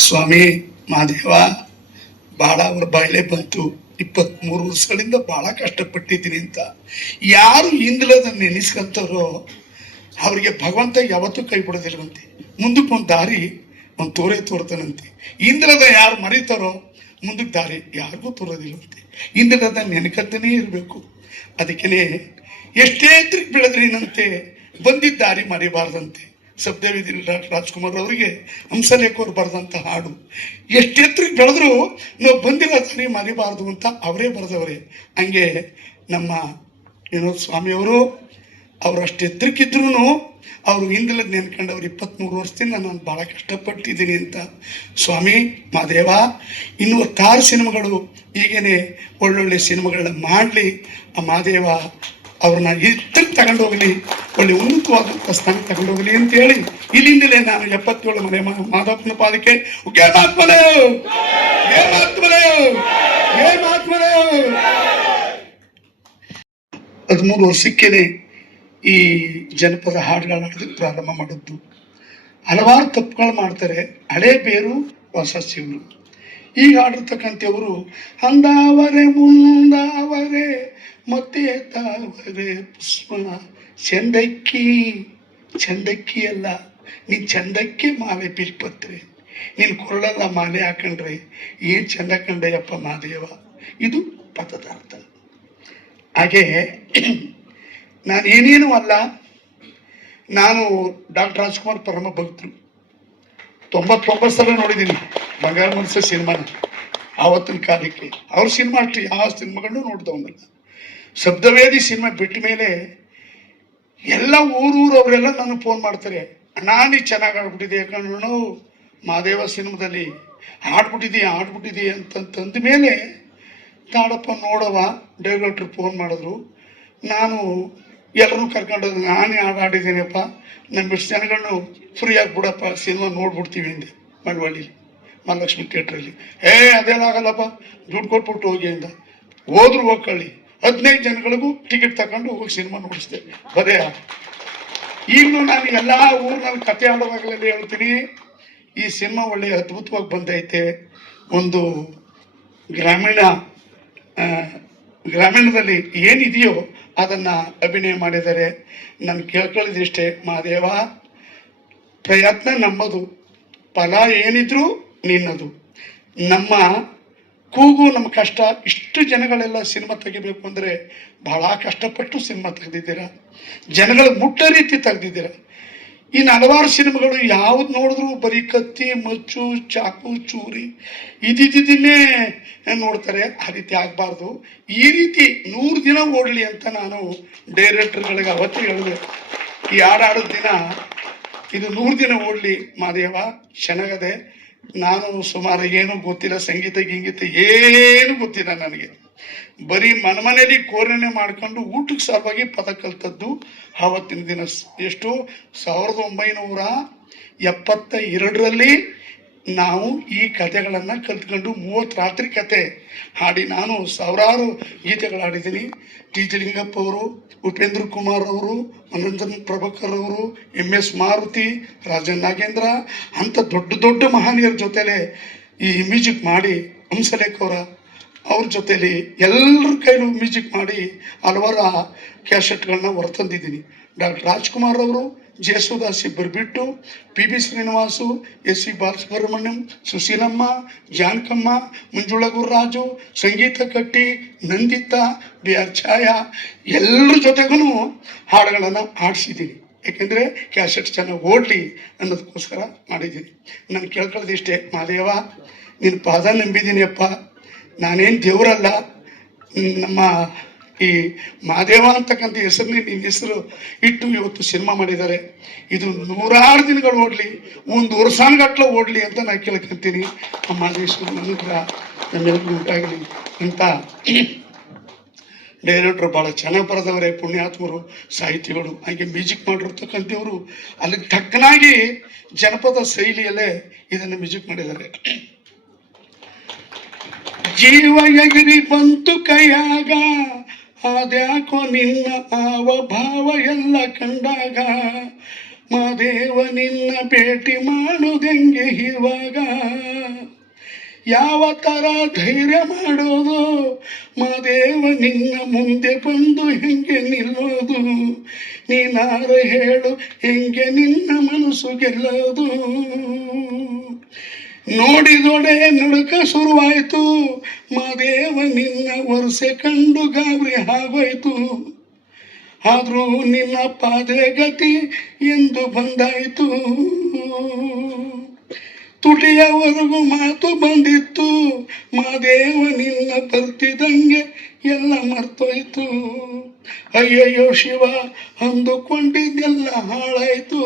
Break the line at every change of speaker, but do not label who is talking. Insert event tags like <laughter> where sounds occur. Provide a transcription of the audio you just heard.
ಸ್ವಾಮಿ, ಮಹಾದೇವ ಭಾಳ ಅವ್ರ ಬಾಯಿಲೆ ಬಂತು. ಇಪ್ಪತ್ತ್ಮೂರು ವರ್ಷಗಳಿಂದ ಭಾಳ ಕಷ್ಟಪಟ್ಟಿದ್ದೀನಿ ಅಂತ. ಯಾರು ಹಿಂದಲದ ನೆನೆಸ್ಕೊಂತಾರೋ ಅವರಿಗೆ ಭಗವಂತ ಯಾವತ್ತೂ ಕೈ ಬಿಡೋದಿಲ್ವಂತೆ. ಮುಂದಕ್ಕೆ ಒಂದು ದಾರಿ, ಒಂದು ತೋರೆ ತೋರ್ತಾನಂತೆ. ಹಿಂದಲದ ಯಾರು ಮರೀತಾರೋ, ಮುಂದಕ್ಕೆ ದಾರಿ ಯಾರಿಗೂ ತೋರೋದಿಲ್ವಂತೆ. ಹಿಂದಲದ ನೆನಕತ್ತನೇ ಇರಬೇಕು. ಅದಕ್ಕೆ ಎಷ್ಟೇ ಎತ್ತರಕ್ಕೆ ಬೆಳೆದ್ರಿನಂತೆ, ಬಂದಿದ್ದ ದಾರಿ ಮರಿಬಾರ್ದಂತೆ. ಸಬ್ದೇವಿದಿ ರಾಜ್ಕುಮಾರ್ ಅವರಿಗೆ ಹಂಸಲೇಖವ್ರು ಬರೆದಂಥ ಹಾಡು. ಎಷ್ಟು ಎತ್ತರಕ್ಕೆ ಬೆಳೆದ್ರು ನಾವು ಬಂದಿಲ್ಲ ಸರಿ ಮರಿಬಾರ್ದು ಅಂತ ಅವರೇ ಬರೆದವರೇ. ಹಂಗೆ ನಮ್ಮ ವಿನೋದ್ ಸ್ವಾಮಿಯವರು ಅವರು ಅಷ್ಟು ಎತ್ತರಕ್ಕಿದ್ರು ಅವರು ನೆನ್ಕೊಂಡು ಅವ್ರು ಇಪ್ಪತ್ತ್ಮೂರು ವರ್ಷದಿಂದ ನಾನು ಭಾಳ ಕಷ್ಟಪಟ್ಟಿದ್ದೀನಿ ಅಂತ. ಸ್ವಾಮಿ ಮಾದೇವ ಇನ್ನೂ ತಾರು ಸಿನಿಮಾಗಳು ಹೀಗೇನೆ ಒಳ್ಳೊಳ್ಳೆ ಸಿನಿಮಾಗಳನ್ನ ಮಾಡಲಿ. ಆ ಮಾದೇವ ಅವ್ರನ್ನ ಎತ್ತರಕ್ಕೆ ತಗೊಂಡೋಗಲಿ. ಒಳ್ಳೆ ಉನ್ನತವಾದಂಥ ಸ್ಥಾನ ತಗೊಂಡೋಗಲಿ ಅಂತ ಹೇಳಿ ಇಲ್ಲಿಂದಲೇ ನಾನು ಎಪ್ಪತ್ತೇಳು ಮನೆ ಮಾಧವನ ಪಾದಕ್ಕೆ ಉಗ್ಗೇ ಮಾತ್ಮನೆ ಏ ಮಾತ್ಮನೆ ಏ ಮಾತ್ಮನೆ ಹದಿಮೂರು ವರ್ಷಕ್ಕೇನೆ ಈ ಜನಪದ ಹಾಡುಗಳನ್ನ ಪ್ರಾರಂಭ ಮಾಡಿದ್ದು. ಹಲವಾರು ತಪ್ಪುಗಳು ಮಾಡ್ತಾರೆ. ಹಳೆ ಬೇರು ಹೊಸ ಸಿವರು. ಈಗ ಆಡಿರ್ತಕ್ಕಂಥವರು ಅಂದಾವರೆ, ಮುಂದಾವರೆ ಮತ್ತೆ ತಾವರೆ ಪುಷ್ಪ ಚಂದಕ್ಕಿ ಚಂದಕ್ಕಿ ಅಲ್ಲ, ನೀನು ಚಂದಕ್ಕೆ ಮಾಲೆ ಬಿಲ್ಪತ್ರೆ ನೀನು ಕೊರಳಲ್ಲ ಮಾಲೆ ಹಾಕೊಂಡ್ರೆ ಏನು ಚಂದ ಕಂಡಯ್ಯಪ್ಪ ಮಾದೇವ ಇದು ಪದದ ಅರ್ಥ ಹಾಗೆ <clears throat> ನಾನು ಏನೇನು ಅಲ್ಲ. ನಾನು ಡಾಕ್ಟರ್ ರಾಜ್ಕುಮಾರ್ ಪರಮ ಭಕ್ತರು. ತೊಂಬತ್ತೊಂಬತ್ತು ಸಲ ನೋಡಿದ್ದೀನಿ ಬಂಗಾರ ಮನಸ್ಸು ಸಿನಿಮಾನ. ಆವತ್ತಿನ ಕಾಲಕ್ಕೆ. ಅವ್ರ ಸಿನಿಮಾ ಅಷ್ಟು, ಯಾವ ಸಿನಿಮಾಗಳನ್ನೂ ನೋಡ್ದವನಲ್ಲ. ಶಬ್ದವೇದಿ ಸಿನಿಮಾ ಬಿಟ್ಟ ಮೇಲೆ ಎಲ್ಲ ಊರೂರವರೆಲ್ಲ ನನಗೆ ಫೋನ್ ಮಾಡ್ತಾರೆ. ಅಣ್ಣ ನೀ ಚೆನ್ನಾಗಿ ಆಡ್ಬಿಟ್ಟಿದೆ ಯಾಕಂದ್ರೂ ಮಾದೇವ ಸಿನಿಮಾದಲ್ಲಿ. ಆಡ್ಬಿಟ್ಟಿದೀಯ ಆಡ್ಬಿಟ್ಟಿದೀಯ ಅಂತಂತಂದ ಮೇಲೆ, ತಾಡಪ್ಪ ನೋಡವ ಡೈರೆಕ್ಟ್ರ್ ಫೋನ್ ಮಾಡಿದ್ರು. ನಾನು ಎಲ್ಲರೂ ಕರ್ಕೊಂಡು ನಾನೇ ಹಾಡು ಆಡಿದ್ದೀನಪ್ಪ ನಮ್ಮ ಇಷ್ಟು ಜನಗಳನ್ನು ಫ್ರೀ ಬಿಡಪ್ಪ ಸಿನಿಮಾ ನೋಡ್ಬಿಡ್ತೀವಿ ಅಂದೆ ಮಳವಳ್ಳಿಲಿ ಮಹಾಲಕ್ಷ್ಮಿ ಥಿಯೇಟ್ರಲ್ಲಿ ಏ, ಅದೇನಾಗಲ್ಲಪ್ಪ, ದುಡ್ಡು ಕೊಟ್ಬಿಟ್ಟು ಹೋಗಿ ಅಂದ. ಹೋದ್ರು ಹೋಗ್ಕೊಳ್ಳಿ ಹದಿನೈದು ಜನಗಳಿಗೂ ಟಿಕೆಟ್ ತಗೊಂಡು ಹೋಗಿ ಸಿನಿಮಾ ನೋಡಿಸ್ದೆ. ಬದೇ ಈಗಲೂ ನಾನು ಎಲ್ಲ ಊರಿನಲ್ಲಿ ಕತೆ ಆಡುವಾಗಲಲ್ಲಿ ಹೇಳ್ತೀನಿ. ಈ ಸಿನಿಮಾ ಒಳ್ಳೆ ಅದ್ಭುತವಾಗಿ ಬಂದೈತೆ. ಒಂದು ಗ್ರಾಮೀಣ ಗ್ರಾಮೀಣದಲ್ಲಿ ಏನಿದೆಯೋ ಅದನ್ನು ಅಭಿನಯ ಮಾಡಿದ್ದಾರೆ. ನಾನು ಕೇಳ್ಕೊಳ್ಳೋದಿಷ್ಟೇ ಮಹಾದೇವ. ಪ್ರಯತ್ನ ನಮ್ಮದು. ಫಲ ಏನಿದ್ರೂ ನಿನ್ನದು. ನಮ್ಮ ಕೂಗು ನಮ್ಮ ಕಷ್ಟ. ಇಷ್ಟು ಜನಗಳೆಲ್ಲ ಸಿನಿಮಾ ತೆಗಿಬೇಕು ಅಂದರೆ ಬಹಳ ಕಷ್ಟಪಟ್ಟು ಸಿನಿಮಾ ತೆಗೆದಿದ್ದೀರ? ಜನಗಳ ಮುಟ್ಟ ರೀತಿ ತೆಗೆದಿದ್ದೀರ? ಇನ್ನು ಹಲವಾರು ಸಿನಿಮಾಗಳು ಯಾವ್ದು ನೋಡಿದ್ರು ಬರೀ ಕತ್ತಿ, ಮಚ್ಚು, ಚಾಕು, ಚೂರಿ ಇದಿದ್ದನ್ನೇ ನೋಡ್ತಾರೆ. ಆ ರೀತಿ ಆಗಬಾರ್ದು. ಈ ರೀತಿ ನೂರು ದಿನ ಓಡಲಿ ಅಂತ ನಾನು ಡೈರೆಕ್ಟರ್ಗಳಿಗೆ ಅವತ್ತೇ ಹೇಳಿದೆ. ಈ ಆಡಾಡೋ ದಿನ ಇದು ನೂರು ದಿನ ಓಡಲಿ ಮಾದೇವ ಚೆನ್ನಾಗದೆ ನಾನು ಸುಮಾರು ಏನು ಗೊತ್ತಿಲ್ಲ, ಸಂಗೀತ, ಗಿಂಗೀತ ಏನು ಗೊತ್ತಿಲ್ಲ ನನಗೆ. ಬರೀ ಮನಮನೆಯಲ್ಲಿ ಕೋರಣೆ ಮಾಡ್ಕೊಂಡು ಊಟಕ್ಕೆ ಸಲುವಾಗಿ ಪದ ಕಲ್ತದ್ದು ಆವತ್ತಿನ ದಿನ. ಎಷ್ಟು, ಸಾವಿರದ ಒಂಬೈನೂರ ಎಪ್ಪತ್ತ ಎರಡರಲ್ಲಿ ನಾವು ಈ ಕಥೆಗಳನ್ನು ಕಲ್ತ್ಕೊಂಡು ಮೂವತ್ತು ರಾತ್ರಿ ಕತೆ ಹಾಡಿ ನಾನು ಸಾವಿರಾರು ಗೀತೆಗಳು ಹಾಡಿದ್ದೀನಿ. ಟಿ. ಜಿ ಲಿಂಗಪ್ಪ ಅವರು, ಉಪೇಂದ್ರ ಕುಮಾರ್ ಅವರು, ಮನೋರಂಜನ್ ಪ್ರಭಾಕರ್ ಅವರು ಎಂ ಎಸ್. ಮಾರುತಿ, ರಾಜನ್ ನಾಗೇಂದ್ರ ಅಂಥ ದೊಡ್ಡ ದೊಡ್ಡ ಮಹಾನೀಯರ ಜೊತೆಲೆ ಈ ಮ್ಯೂಸಿಕ್ ಮಾಡಿ ಹಂಸಲೇಖ ಅವರ, ಅವ್ರ ಜೊತೇಲಿ ಎಲ್ಲರ ಕೈಲೂ ಮ್ಯೂಸಿಕ್ ಮಾಡಿ ಹಲವಾರು ಕ್ಯಾಸೆಟ್ಗಳನ್ನ ಹೊರತಂದಿದ್ದೀನಿ. ಡಾಕ್ಟರ್ ರಾಜ್ಕುಮಾರ್ ಅವರು ಜಯಸುದಾಸ್ ಇಬ್ಬರು ಬಿಟ್ಟು P B Srinivas S C Balasubrahmanyam, Susheelamma, Janakamma Manjula Gururaju Sangeetha Katti, Nanditha B R ಛಾಯಾ, ಎಲ್ಲರ ಜೊತೆಗೂ ಹಾಡುಗಳನ್ನು ಹಾಡಿಸಿದ್ದೀನಿ. ಯಾಕೆಂದರೆ ಕ್ಯಾಸೆಟ್ ಚೆನ್ನಾಗಿ ಓಡಲಿ ಅನ್ನೋದಕ್ಕೋಸ್ಕರ ಮಾಡಿದ್ದೀನಿ. ನಾನು ಕೇಳ್ಕೊಳ್ಳೋದಿಷ್ಟೇ ಮಾದೇವ ನಿನ್ನ ಪಾದ ನಂಬಿದ್ದೀನಿಯಪ್ಪ ನಾನೇನು ದೇವರಲ್ಲ, ನಮ್ಮ ಈ ಮಾದೇವ ಅಂತಕ್ಕಂಥ ಹೆಸರನ್ನೇ ನಿನ್ನ ಹೆಸರು ಇಟ್ಟು ಇವತ್ತು ಸಿನಿಮಾ ಮಾಡಿದ್ದಾರೆ. ಇದು ನೂರಾರು ದಿನಗಳು ಓಡಲಿ, ಒಂದು ವರ್ಷಾನ್ಗಟ್ಲೆ ಓಡಲಿ ಅಂತ ನಾನು ಕೇಳ್ಕೊಂತೀನಿ. ಆ ಮಾದೇಶ್ವರ ಅನುಗ್ರಹ ನಮ್ಮೆಲ್ಲರಿಗೂ ಉಂಟಾಗಲಿ ಅಂತ. ಡೈರೆಕ್ಟ್ರು ಭಾಳ ಚೆನ್ನಾಗಿ ಬರೆದವರೇ, ಪುಣ್ಯಾತ್ಮರು, ಸಾಹಿತಿಗಳು. ಹಾಗೆ ಮ್ಯೂಸಿಕ್ ಮಾಡಿರ್ತಕ್ಕಂಥವ್ರು ಅಲ್ಲಿಗೆ ತಕ್ಕನಾಗಿ ಜನಪದ ಶೈಲಿಯಲ್ಲೇ ಇದನ್ನು ಮ್ಯೂಸಿಕ್ ಮಾಡಿದ್ದಾರೆ. ಜೀವ ಎಗಿರಿ ಬಂತು ಕೈಯಾಗ ಅದ್ಯಾಕೋ ನಿನ್ನ ಆವ ಭಾವ ಎಲ್ಲ ಕಂಡಾಗ ಮಾದೇವ ನಿನ್ನ ಭೇಟಿ ಮಾಡುದೆಂಗೆ ಇವಾಗ ಯಾವ ಥರ ಧೈರ್ಯ ಮಾಡೋದು ಮಾದೇವ ನಿನ್ನ ಮುಂದೆ ಬಂದು ಹೆಂಗೆ ನಿಲ್ಲೋದು, ನೀನಾರು ಹೇಳು ಹೆಂಗೆ ನಿನ್ನ ಮನಸ್ಸು ಗೆಲ್ಲೋದು. ನೋಡಿದೊಡೆ ನುಡುಕ ಶುರುವಾಯಿತು. ಮಾದೇವ ನಿನ್ನ ವರ್ಷೆ ಕಂಡು ಗಾಬರಿ ಆಗೋಯ್ತು. ಆದರೂ ನಿನ್ನ ಪಾದೆ ಗತಿ ಎಂದು ಬಂದಾಯಿತು. ತುಟಿಯವರೆಗೂ ಮಾತು ಬಂದಿತ್ತು. ಮಾದೇವ ನಿನ್ನ ಬರ್ತಿದಂಗೆ ಎಲ್ಲ ಮರ್ತೋಯ್ತು. ಅಯ್ಯಯ್ಯೋ ಶಿವ, ಅಂದುಕೊಂಡಿದ್ದೆಲ್ಲ ಹಾಳಾಯ್ತು.